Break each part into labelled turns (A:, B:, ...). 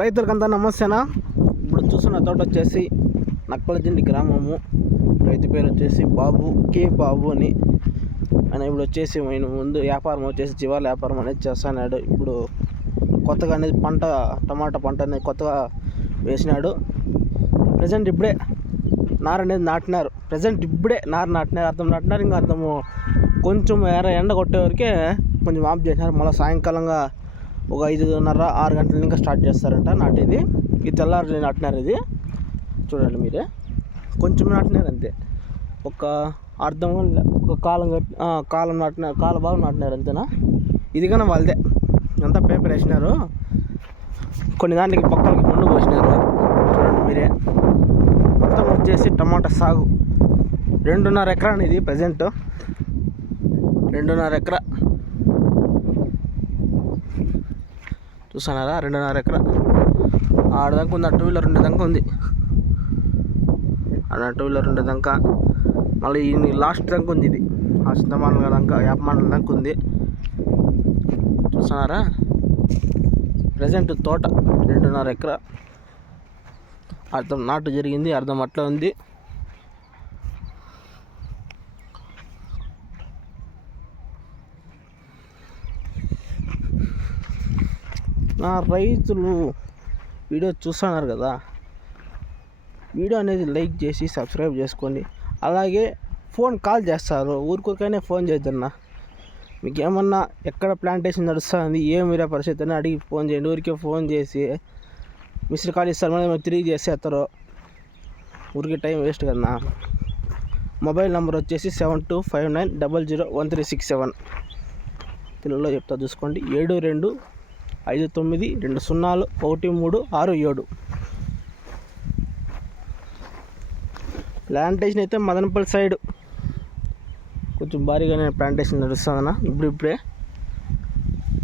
A: రైతులకంతా నమస్తేనా? ఇప్పుడు చూస్తున్న తోట వచ్చేసి నక్కలదిండి గ్రామము. రైతు పేరు వచ్చేసి బాబు కే బాబు అని. ఆయన ఇప్పుడు వచ్చేసి ఆయన ముందు వ్యాపారం వచ్చేసి జీవాల వ్యాపారం అనేది చేస్తున్నాడు. ఇప్పుడు కొత్తగా అనేది పంట టమాటా పంట అనేది కొత్తగా వేసినాడు. ప్రజెంట్ ఇప్పుడే నార అనేది నాటినారు. ప్రజెంట్ ఇప్పుడే నార నాటినారు. అర్థం నాటినారు ఇంకా అర్థము కొంచెం ఎర్ర ఎండ కొట్టే వరకే కొంచెం ఆఫ్ చేసినారు. మళ్ళీ సాయంకాలంగా ఒక ఐదున్నర ఆరు గంటల ఇంకా స్టార్ట్ చేస్తారంట నాటేది. ఈ తెల్లారి నాటినారు ఇది. చూడండి మీరే. కొంచెం నాటినారు అంతే. ఒక అర్థం ఒక కాలం కట్టి కాలం నాటిన కాల బాగా నాటినారు అంతేనా? ఇది కానీ వాళ్ళదే. అంతా పేపర్ వేసినారు. కొన్ని దాంట్లకి పక్కలకి ముందు పోసినారు చూడండి మీరే. మొత్తం వచ్చేసి టమాటా సాగు. రెండున్నర ఎకరా ఇది ప్రజెంట్. రెండున్నర ఎకరా. చూసానారా రెండున్నర ఎకరా. ఆడదాకా ఉంది ఆ టూ వీలర్ ఉండేదాకా ఉంది. ఆడ టూ వీలర్ ఉండేదాకా మళ్ళీ ఈ లాస్ట్ దాకా ఉంది ఇది. ఆ చింతమానల దాకా యాపమానల దాకా ఉంది. చూస్తున్నారా ప్రజెంట్ తోట రెండున్నర ఎకరా. అర్థం నాటు జరిగింది అర్థం అట్లా ఉంది. నా రైతులు వీడియో చూస్తున్నారు కదా వీడియో అనేది లైక్ చేసి సబ్స్క్రైబ్ చేసుకోండి. అలాగే ఫోన్ కాల్ చేస్తారు ఊరికొరికైనా ఫోన్ చేద్దన్నా మీకు ఏమన్నా ఎక్కడ ప్లాంటేషన్ నడుస్తుంది ఏమిరా పరిస్థితి అని అడిగి ఫోన్ చేయండి. ఊరికే ఫోన్ చేసి మిస్డ్ కాల్ ఇస్తారు మళ్ళీ మీరు తిరిగి చేసేస్తారు. ఊరికే టైం వేస్ట్ కదన్నా. మొబైల్ నెంబర్ వచ్చేసి seven two five nine double zero one three six seven. తెలుగులో చెప్తా చూసుకోండి. ఏడు రెండు ఐదు తొమ్మిది రెండు సున్నాలు ఒకటి మూడు ఆరు ఏడు. ప్లాంటేషన్ అయితే మదనపల్లి సైడ్ కొంచెం భారీగానే ప్లాంటేషన్ నడుస్తుందన్న. ఇప్పుడు ఇప్పుడే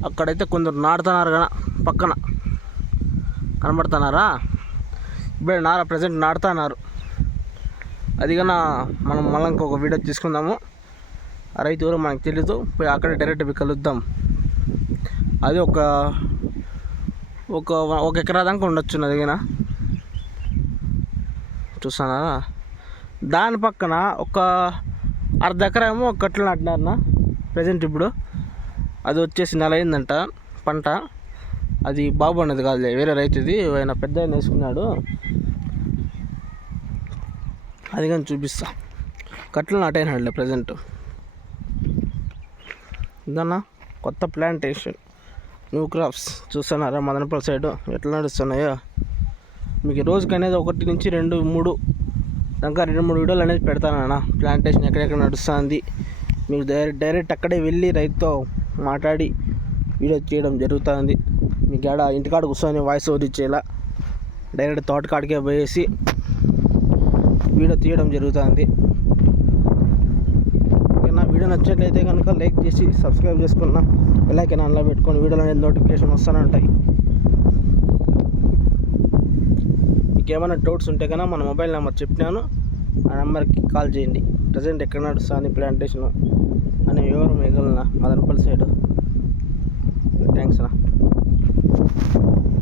A: అక్కడైతే కొందరు నాటుతున్నారు కదా పక్కన. కనబడుతున్నారా? ఇప్పుడే నార ప్రజెంట్ నాడుతున్నారు అది కన్నా మనం మళ్ళీ ఇంకొక వీడియో తీసుకుందాము. ఆ రైతు మనకు తెలీదు. పోయి అక్కడే డైరెక్ట్ కలుద్దాం. అది ఒక ఒక ఒక ఎకరా దాకా ఉండొచ్చు నా దగ్గర. చూస్తానా దాని పక్కన ఒక అర్ధ ఎకరా ఏమో కట్లు నాటినారనా ప్రజెంట్ ఇప్పుడు. అది వచ్చేసి నెల అయిందంట పంట. అది బాగున్నది కాదులే వేరే రైతుది. ఆయన పెద్ద ఆయన వేసుకున్నాడు. అది కానీ చూపిస్తా. కట్లు నాటైనాడులే ప్రజెంట్ ఇదన్నా కొత్త ప్లాంటేషన్ న్యూ క్రాప్స్ చూస్తున్నారా? మదనపల్లి సైడ్ ఎట్లా నడుస్తున్నాయో? మీకు రోజుకి అనేది ఒకటి నుంచి రెండు మూడు ఇంకా రెండు మూడు వీడియోలు అనేది పెడతానన్నా ప్లాంటేషన్ ఎక్కడెక్కడ నడుస్తుంది? మీరు డైరెక్ట్ డైరెక్ట్ అక్కడే వెళ్ళి రైతుతో మాట్లాడి వీడియో చేయడం జరుగుతుంది. మీకు ఆడ ఇంటికాడ కూర్చొని వాయిస్ ఓవర్ ఇచ్చేలా డైరెక్ట్ తోటకాడికే పోయేసి వీడియో తీయడం జరుగుతుంది. వీడియో నచ్చినట్లయితే కనుక లైక్ చేసి సబ్స్క్రైబ్ చేసుకున్నా ఇలాగే అందులో పెట్టుకొని వీడియోలో అనేది నోటిఫికేషన్ వస్తూనే ఉంటాయి. మీకు ఏమైనా డౌట్స్ ఉంటే కనుక మన మొబైల్ నెంబర్ చెప్పినాను. ఆ నెంబర్కి కాల్ చేయండి. ప్రజెంట్ ఎక్కడ నడుస్తుంది ప్లాంటేషన్ అనే వివరం మిగిలిన మదనపల్లి సైడ్ థ్యాంక్స్ నా